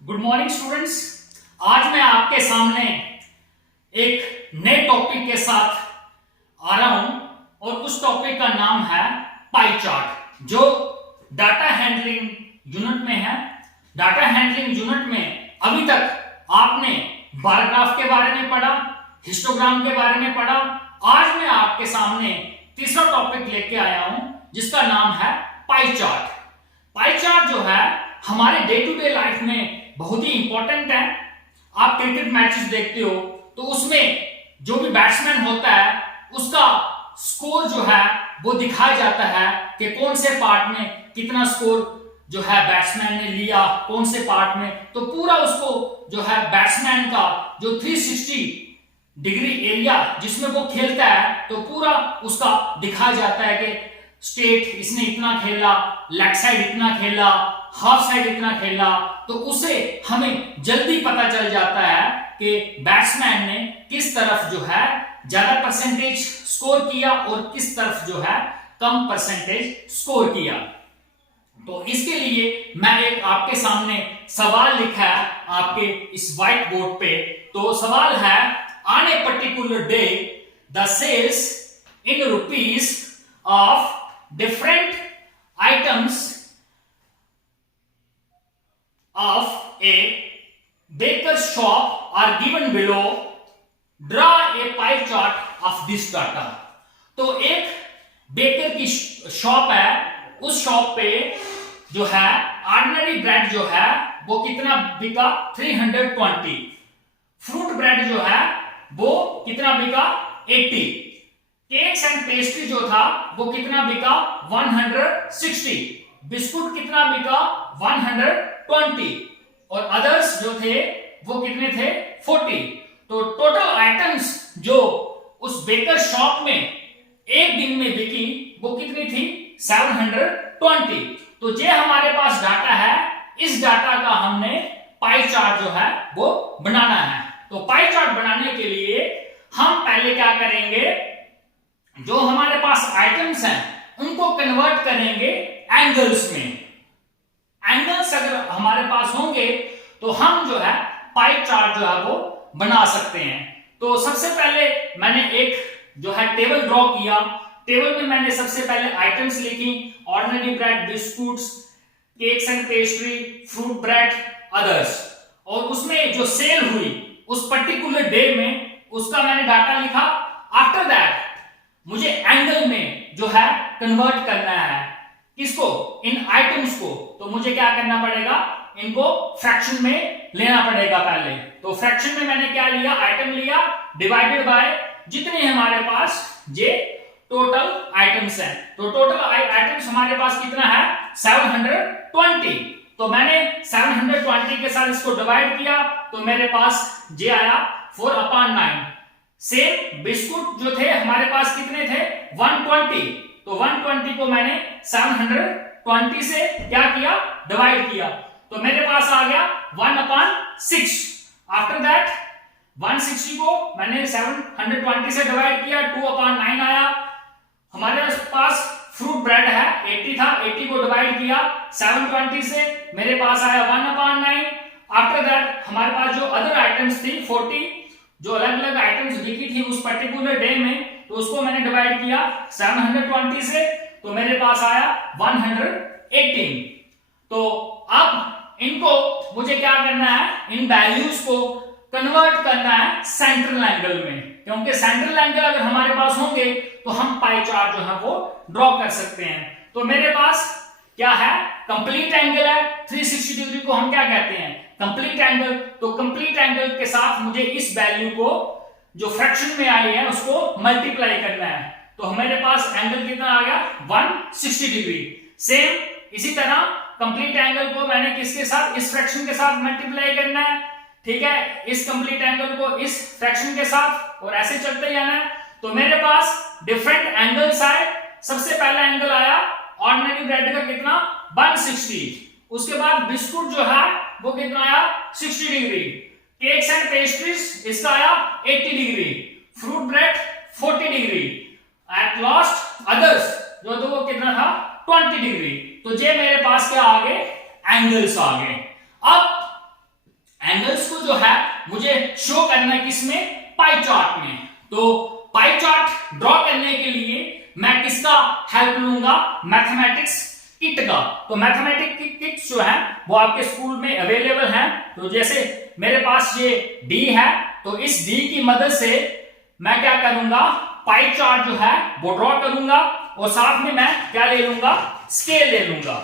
Good morning students. आज मैं आपके सामने एक नए टॉपिक के साथ आ रहा हूं और उस टॉपिक का नाम है पाई चार्ट, जो डाटा हैंडलिंग यूनिट में है। डाटा हैंडलिंग यूनिट में अभी तक आपने बार ग्राफ के बारे में पढ़ा, हिस्टोग्राम के बारे में पढ़ा। आज मैं आपके सामने तीसरा टॉपिक लेके आया हूं जिसका नाम है पाई चार्ट। पाई चार्ट जो है हमारे डे टू डे लाइफ में बहुत ही इंपॉर्टेंट है। आप क्रिकेट मैचेस देखते हो तो उसमें जो भी बैट्समैन होता है उसका स्कोर जो है वो दिखाया जाता है कि कौन से पार्ट में कितना स्कोर जो है बैट्समैन ने लिया, कौन से पार्ट में। तो पूरा उसको जो है बैट्समैन का जो 360 डिग्री एरिया जिसमें वो खेलता है तो पूरा उसका दिखाया जाता है कि स्टेट इसने इतना खेला, लेग साइड इतना खेला, हाफ साइड इतना खेला। तो उसे हमें जल्दी पता चल जाता है कि बैट्समैन ने किस तरफ जो है ज्यादा परसेंटेज स्कोर किया और किस तरफ जो है कम परसेंटेज स्कोर किया। तो इसके लिए मैं एक आपके सामने सवाल लिखा है आपके इस व्हाइट बोर्ड पे। तो सवाल है, on a particular day the sales in rupees of different items of a baker's shop are given below. Draw a pie chart of this data. तो एक बेकर की शॉप है, उस शॉप पे जो है ऑर्डिनरी ब्रेड जो है वो कितना बिका 320, फ्रूट ब्रेड जो है वो कितना बिका 80, केक्स एंड पेस्ट्री जो था वो कितना बिका 160, बिस्कुट कितना बिका 120 और अदर्स जो थे वो कितने थे 40। तो टोटल आइटम्स जो उस बेकर शॉप में एक दिन में बिकी वो कितनी थी 720। तो ये हमारे पास डाटा है, इस डाटा का हमने पाई चार्ट जो है वो बनाना है। तो पाई चार्ट बनाने के लिए हम पहले क्या करेंगे, जो हमारे पास आइटम्स हैं उनको कन्वर्ट करेंगे एंगल्स में। एंगल्स अगर हमारे पास होंगे तो हम जो है पाई चार्ट जो है वो बना सकते हैं। तो सबसे पहले मैंने एक जो है टेबल ड्रॉ किया। टेबल में मैंने सबसे पहले आइटम्स लिखी, ordinary bread, biscuits, cakes and pastry, fruit bread, others. और उसमें जो सेल हुई उस पर्टिकुलर डे में उसका मैंने डाटा लिखा। आफ्टर दैट मुझे एंगल में जो है कन्वर्ट करना है, किसको, इन आइटम्स को। तो मुझे क्या करना पड़ेगा, इनको फ्रैक्शन में लेना पड़ेगा पहले। तो फ्रैक्शन में मैंने क्या लिया, आइटम लिया डिवाइडेड बाय जितने हमारे पास ये टोटल आइटम्स हैं। तो टोटल आइटम्स हमारे पास कितना है 720। तो मैंने 720 के साथ इसको डिवाइड किया तो मेरे पास ये आया 4/9। सेम बिस्कुट जो थे हमारे पास कितने थे 120। तो 120 को मैंने 720 से क्या किया, डिवाइड किया। तो मेरे पास आ गया 1/6। आफ्टर दैट 160 को मैंने 720 से डिवाइड किया, 2/9 आया। हमारे पास फ्रूट ब्रेड है 80 था, 80 को डिवाइड किया 720 से, मेरे पास आया 1/9। आफ्टर दैट हमारे पास जो अदर आइटम्स थी 40, जो अलग अलग आइटम्स बिकी थी उस पर्टिकुलर डे में, तो उसको मैंने डिवाइड किया 720 से, तो मेरे पास आया 118। तो अब इनको मुझे क्या करना है, इन वैल्यूज को कन्वर्ट करना है सेंट्रल एंगल में, क्योंकि सेंट्रल एंगल अगर हमारे पास होंगे तो हम पाई चार्ट जो है वो ड्रॉ कर सकते हैं। तो मेरे पास क्या है, कंप्लीट एंगल है, 360 डिग्री को हम क्या कहते हैं, कंप्लीट एंगल। तो कंप्लीट एंगल के साथ मुझे इस वैल्यू को जो फ्रैक्शन में आई है उसको मल्टीप्लाई करना है। तो मेरे पास एंगल कितना आ गया 160 डिग्री। सेम इसी तरह कंप्लीट एंगल को मैंने किसके साथ, इस फ्रैक्शन के साथ मल्टीप्लाई करना है। ठीक है, इस कंप्लीट एंगल को इस फ्रैक्शन के साथ और ऐसे चलते जाना है। तो मेरे पास डिफरेंट एंगल्स आए। सबसे पहला एंगल आया ऑर्डिनरी ब्रेड का कितना 160, उसके बाद बिस्कुट जो है वो कितना आया 60 डिग्री, केक्स एंड पेस्ट्रीज इसका आया 80 degree, fruit bread 40 degree, at last others जो तो वो कितना था 20 डिग्री। तो ये मेरे पास क्या आ गए, एंगल्स आ गए। अब जो है मुझे शो करना है किसमें, पाई चार्ट में। तो पाई चार्ट ड्रॉ करने के लिए मैं किसका हेल्प लूंगा, मैथमेटिक्स किट का। तो मैथमेटिक्स की किट जो है वो आपके स्कूल में अवेलेबल है। तो जैसे मेरे पास ये डी है, तो इस डी की मदद से मैं क्या करूंगा, पाई चार्ट जो है वो ड्रॉ करूंगा, और साथ में मैं क्या ले लूंगा, स्केल ले लूंगा।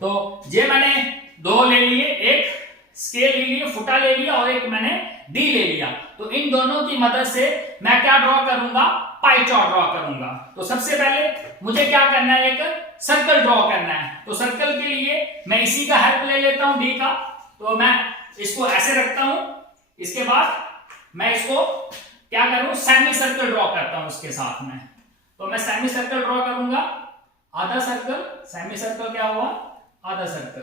तो ये मैंने दो ले लिए, एक स्केल ले लिया, फुटा ले लिया, और एक मैंने डी ले लिया। तो इन दोनों की मदद से मैं क्या ड्रॉ करूंगा, पाई चार्ट ड्रॉ करूंगा। तो सबसे पहले मुझे क्या करना है, एक सर्कल ड्रॉ करना है। तो सर्कल के लिए मैं इसी का हेल्प ले लेता हूं, डी का। तो मैं इसको ऐसे रखता हूं, इसके बाद मैं इसको क्या करूं, सेमी सर्कल ड्रॉ करता हूं इसके साथ में। तो मैं सेमी सर्कल ड्रॉ करूंगा, आधा सर्कल, सेमी सर्कल क्या हुआ, आधा सर्कल,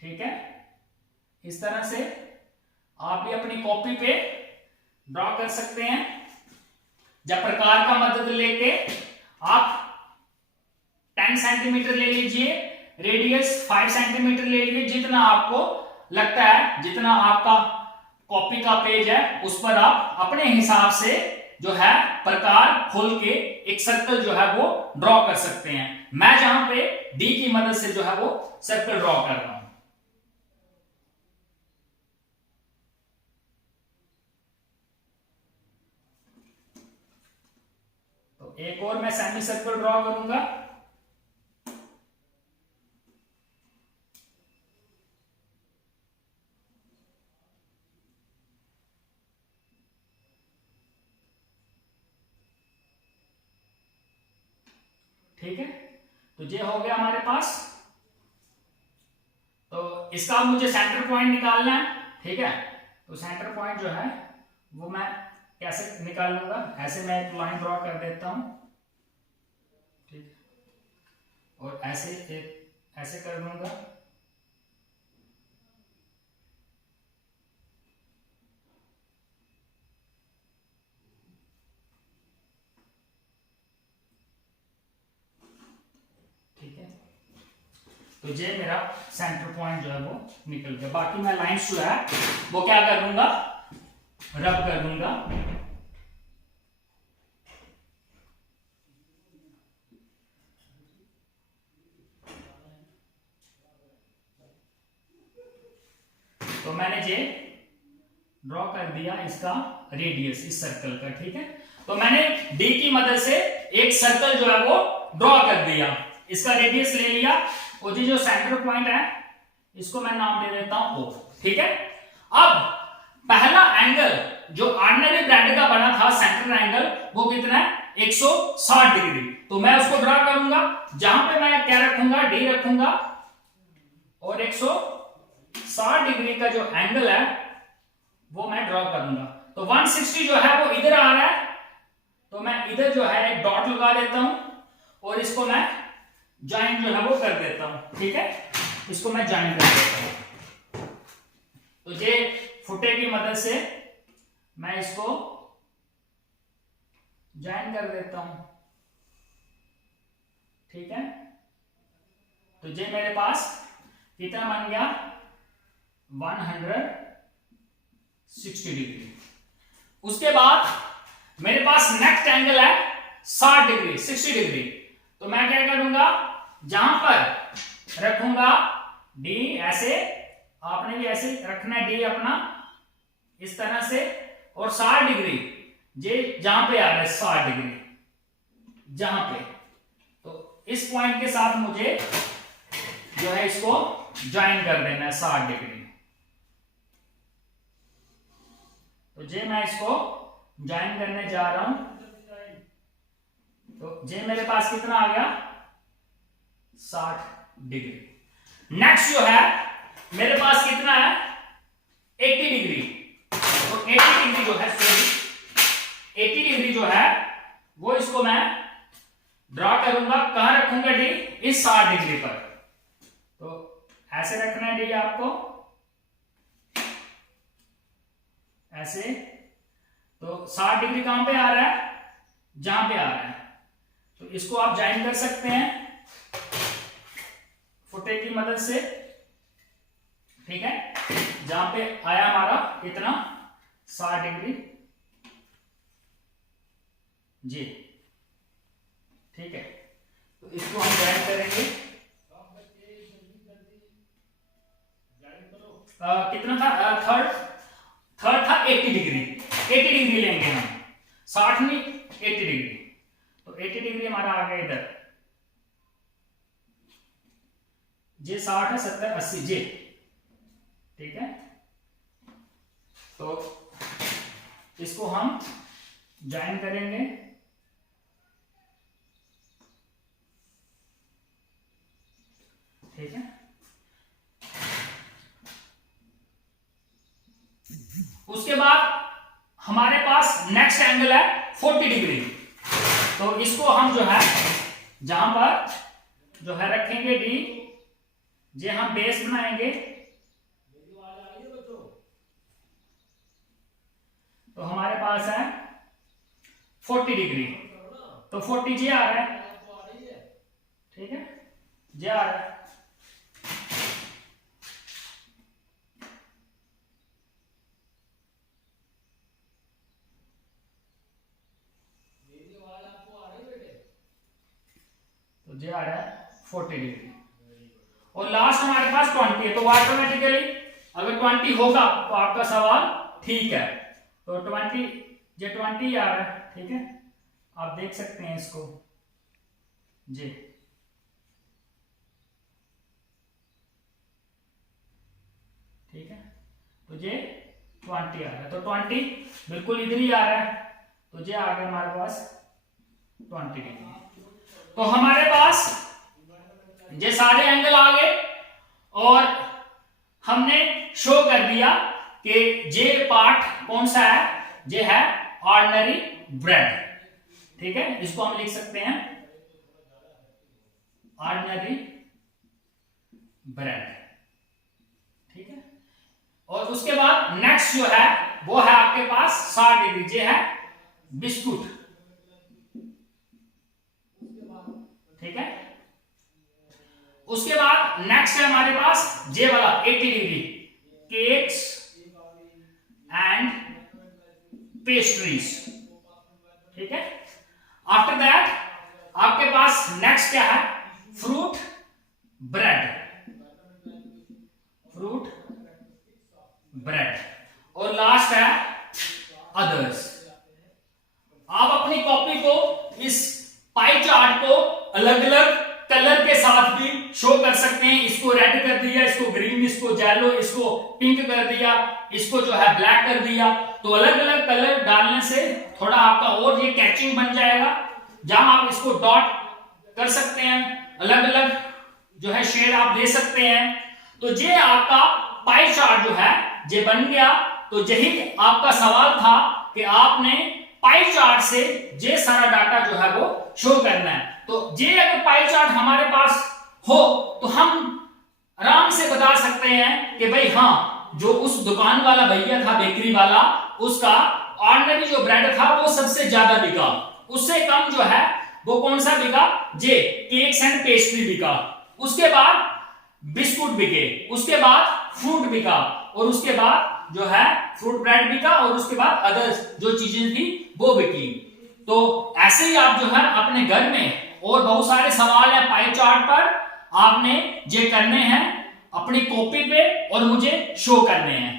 ठीक है। इस तरह से आप भी अपनी कॉपी पे ड्रॉ कर सकते हैं। जब प्रकार का मदद लेके आप 10 सेंटीमीटर ले लीजिए, रेडियस 5 सेंटीमीटर ले लीजिए, जितना आपको लगता है, जितना आपका कॉपी का पेज है उस पर आप अपने हिसाब से जो है प्रकार खोल के एक सर्कल जो है वो ड्रॉ कर सकते हैं। मैं जहां पे डी की मदद से जो है वो सर्कल ड्रॉ कर रहा हूं। तो एक और मैं सेमी सर्कल ड्रॉ करूंगा। ठीक है, तो ये हो गया हमारे पास। तो इसका मुझे सेंटर पॉइंट निकालना है, ठीक है। तो सेंटर पॉइंट जो है वो मैं कैसे निकाल लूंगा, ऐसे मैं एक लाइन ड्रॉ कर देता हूं, ठीक है, और ऐसे कर दूंगा। तो ये मेरा सेंटर पॉइंट जो है वो निकल गया। बाकी मैं लाइंस जो है वो क्या कर दूंगा, रब कर दूंगा। तो मैंने ये ड्रॉ कर दिया इसका रेडियस इस सर्कल का, ठीक है। तो मैंने डी की मदद से एक सर्कल जो है वो ड्रॉ कर दिया, इसका रेडियस ले लिया, और ये जो सेंटर पॉइंट है इसको मैं नाम दे देता हूं O, ठीक है। अब पहला एंगल जो ऑर्डिनरी ब्रेड का बना था सेंटर एंगल, वो कितना है, 160 डिग्री। तो मैं उसको ड्रॉ करूंगा, जहां पे मैं क्या रखूंगा, डी रखूंगा, और 160 डिग्री का जो एंगल है वो मैं ड्रॉ करूंगा। तो 160 जो है वो इधर आ रहा है, तो मैं इधर जो है एक डॉट लगा देता हूं, और इसको मैं ज्वाइन जो है वो कर देता हूं, ठीक है। इसको मैं ज्वाइन कर देता हूं। तो ये फुटे की मदद से मैं इसको ज्वाइन कर देता हूं, ठीक है। तो ये मेरे पास कितना बन गया, 160 डिग्री। उसके बाद मेरे पास नेक्स्ट एंगल है 60 डिग्री, 60 डिग्री। तो मैं क्या करूंगा, जहां पर रखूंगा डी, ऐसे आपने भी ऐसे रखना है डी अपना, इस तरह से, और 60 डिग्री जे जहां पे आ रहा है 60 डिग्री जहां पे, तो इस पॉइंट के साथ मुझे जो है इसको ज्वाइन कर देना है 60 डिग्री। तो जे मैं इसको ज्वाइन करने जा रहा हूं। तो जे मेरे पास कितना आ गया, 60 डिग्री। नेक्स्ट जो है मेरे पास कितना है, 80 डिग्री। तो 80 डिग्री जो है, 80 डिग्री जो है वो इसको मैं ड्रॉ करूंगा, कहां रखूंगा डी, इस 60 डिग्री पर। तो ऐसे रखना है डी आपको, ऐसे। तो 60 डिग्री कहां पे आ रहा है, जहां पे आ रहा है। तो इसको आप ज्वाइन कर सकते हैं फुटे की मदद से, ठीक है, जहां पे आया हमारा कितना 60 डिग्री जी, ठीक है। तो इसको हम ज्वाइन करेंगे। कितना था, थर्ड था 80 डिग्री, 80 डिग्री लेंगे हम, 60 नहीं 80 डिग्री। तो 80 डिग्री हमारा आ गया इधर, जे 60 है, 70 80 जे, ठीक है। तो इसको हम ज्वाइन करेंगे, ठीक है। उसके बाद हमारे पास नेक्स्ट एंगल है 40 डिग्री। तो इसको हम जो है जहां पर जो है रखेंगे डी, जे हम बेस बनाएंगे, तो हमारे पास है 40 डिग्री। तो 40 जे आ रहा है, ठीक है, जे आ रहा है। तो जे आ रहा है 40 डिग्री। और लास्ट हमारे पास 20 है। तो ऑटोमेटिकली अगर 20 होगा तो आपका सवाल ठीक है। तो 20 जे 20 आ रहा है, ठीक है, आप देख सकते हैं इसको जे, ठीक है। तो जे 20 आ रहा है, तो 20 बिल्कुल इधर ही आ रहा है। तो जे आ गया हमारे पास 20 डिग्री। तो हमारे पास ये सारे एंगल आ गए और हमने शो कर दिया कि जे पार्ट कौन सा है, जे है ऑर्डिनरी ब्रेड, ठीक है। इसको हम लिख सकते हैं ऑर्डिनरी ब्रेड, ठीक है। और उसके बाद नेक्स्ट जो है वो है आपके पास 60 डिग्री, जे है बिस्कुट, ठीक है। उसके बाद नेक्स्ट है हमारे पास जे वाला 80 डिग्री, केक्स एंड पेस्ट्रीज, ठीक है। आफ्टर दैट आपके पास नेक्स्ट क्या है, फ्रूट ब्रेड, फ्रूट ब्रेड। और लास्ट है अदर्स। आप अपनी कॉपी को, इस पाई चार्ट को अलग अलग कलर के साथ भी शो कर सकते हैं। इसको रेड कर दिया, इसको ग्रीन, इसको येलो, इसको पिंक कर दिया, इसको जो है ब्लैक कर दिया। तो अलग अलग कलर डालने से थोड़ा आपका और ये कैचिंग बन जाएगा। जहां आप इसको डॉट कर सकते हैं, अलग अलग जो है शेड आप दे सकते हैं। तो ये आपका पाई चार्ट जो है ये बन गया। तो यही आपका सवाल था कि आपने पाई चार्ट से ये सारा डाटा जो है वो शो करना है। तो ये अगर पाई चार्ट हमारे पास हो तो हम आराम से बता सकते हैं कि भाई हाँ, जो उस दुकान वाला भैया था, बेकरी वाला, उसका ऑर्डिनरी जो ब्रेड था वो सबसे ज्यादा बिका, उससे कम जो है वो कौन सा बिका, जे केक्स एंड पेस्ट्री बिका। उसके बाद बिस्कुट बिके, उसके बाद फ्रूट बिका, और उसके बाद जो है फ्रूट ब्रेड बिका, और उसके बाद अदर्स जो चीजें थी वो बिकी। तो ऐसे ही आप जो है अपने घर में और बहुत सारे सवाल है पाई चार्ट पर, आपने ये करने हैं अपनी कॉपी पे और मुझे शो करने हैं।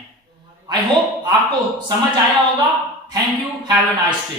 आई होप आपको समझ आया होगा। Thank you, have a nice day.